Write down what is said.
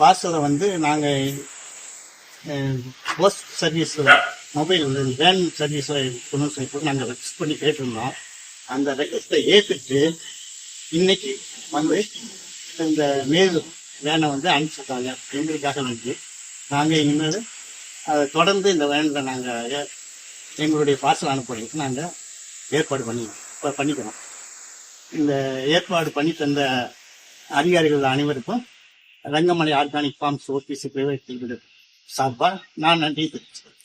பார்சலை வந்து நாங்கள் போஸ்ட் சர்வீஸ் மொபைல் வேன் சர்வீஸில் கொண்டு சொல்லி நாங்கள் ரெக்வஸ்ட் பண்ணி கேட்டிருந்தோம். அந்த ரெக்வஸ்ட்டை ஏற்றுட்டு இன்னைக்கு வந்து இந்த மேல் வேனை வந்து அனுப்பிச்சிருக்காங்க எங்களுக்காக வந்து. நாங்கள் இனிமேல் அதை தொடர்ந்து இந்த வேனில் நாங்கள் எங்களுடைய பார்சல் அனுப்புறதுக்கு நாங்கள் ஏற்பாடு பண்ணிக்கிறோம். இந்த ஏற்பாடு பண்ணி தந்த அதிகாரிகள் அனைவருக்கும் Rangamalai organic farms OPC private limited சார்பாக நான் நன்றி தெரிவிச்சுக்கிறேன்.